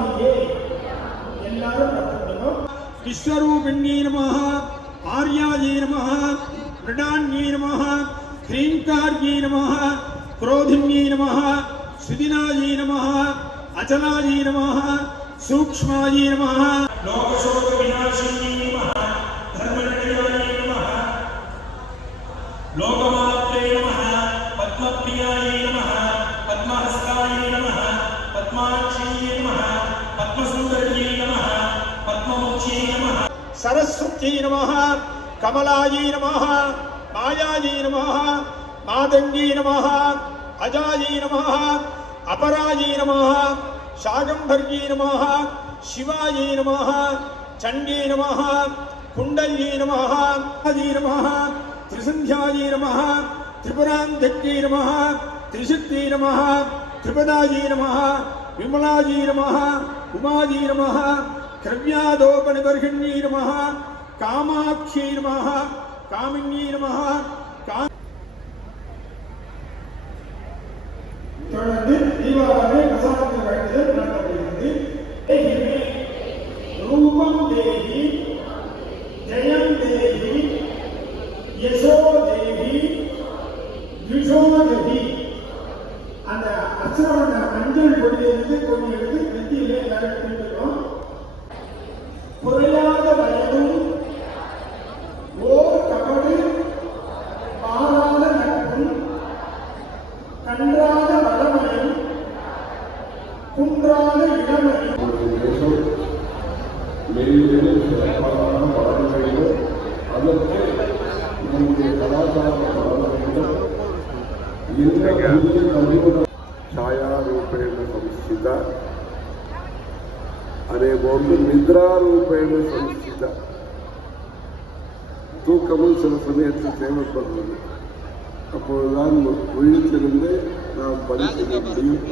வேளாமையே எல்லாரும் கற்றுக்கணும் விஸ்வரூபிண்யே நம ஆர்யாஜே நம பிரடான்யே நம ஹ்ரீங்கார்யே நம குரோதின்யே நம சுதினாஜே நம அச்சலாஜே நம சூக்ஷ்மாஜே நம லோகசோக விநாசினி நம தர்மநிலையாயே நம லோகமாத்ரே நம பத்மப்ரியாயே நம சரஸ்வதி நமக கமலாயி நமக மாயாயி நமக மாதங்கி நமக அஜாயி நமக அபராயி நமக சாகம்பர்கி நமக சிவாயி நமக சண்டி நமக குண்டலி நமக ஆதி நமக திரிசந்தியாயி நமக திரிபுராந்தக்கி நமக திரிசக்தி நமக திரிபதாயி நமக விமலாஜி நமக உமாஜி நமக திரவியாதோபனிபர்கிண்யை நம காமாட்சியை நம காமின்யை நம கா தொடர்ந்து தீபாவளி கசாரத்தில் வழங்குதல் நடத்தப்படுகிறது. ரூபம் தேகி ஜெயம் தேவி யசோ தேகி யுஷோதகி அந்த அச்சரோட மஞ்சள் பொடியிலிருந்து கொஞ்சம் எடுத்து நெத்தியில் எல்லாரும் பிடிக்கிறோம் குறையாத வயதும் ஓர் கபடு மாறாத நட்பும் கன்றாத வளமையும் குன்றாத இளமையும். மெய்யிலும் சிறப்பான பாடல்களிலும் அதற்கு நம்முடைய கலாச்சாரம் வளர வேண்டும் இந்த ಸಂಸ್ಥಿತ அதேபோன்று நித்ராரூபேண சம்ஸ்தித தூக்கமும் சில சமயத்தில் தேவைப்படுறது அப்பொழுதுதான் விழித்திருந்து நாம் பணி செய்ய முடியும்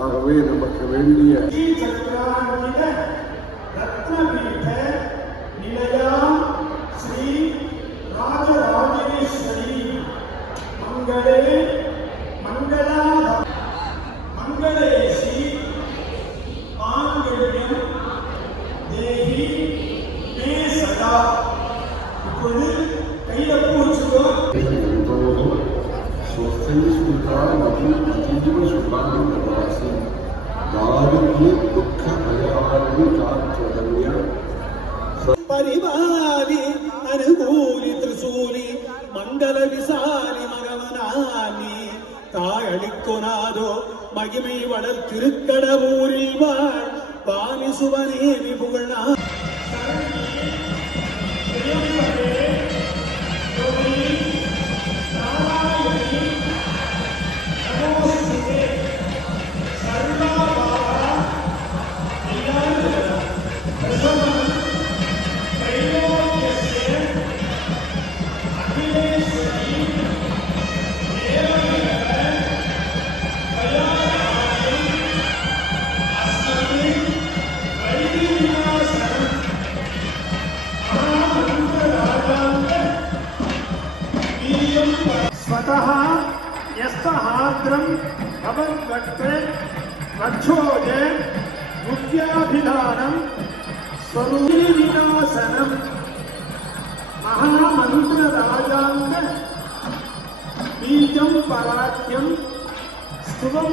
ஆகவே நமக்கு வேண்டிய இப்பொழுது கையில பூ வச்சுக்கோம் سوستنی سلطان مدین عجیب سلطان الراسم دارد دکھ ഭയാനു കാത്തുടങ്ങിയ പരിപാലി അനുകൂലി തൃശൂലി മംഗള വിസാലി മകവനാലി താഴളിക്കൊനാദോ മഹിമൈ വളർ തിരുക്കടവൂരിൽ വാൾ വാമി സുവനേ വിപുകളാ మాత్రం భగవద్భక్తే మక్షోజే ముఖ్యాభిధానం స్వరూపి వినాశనం మహామంత్ర రాజాంగ బీజం పరాఖ్యం స్థువం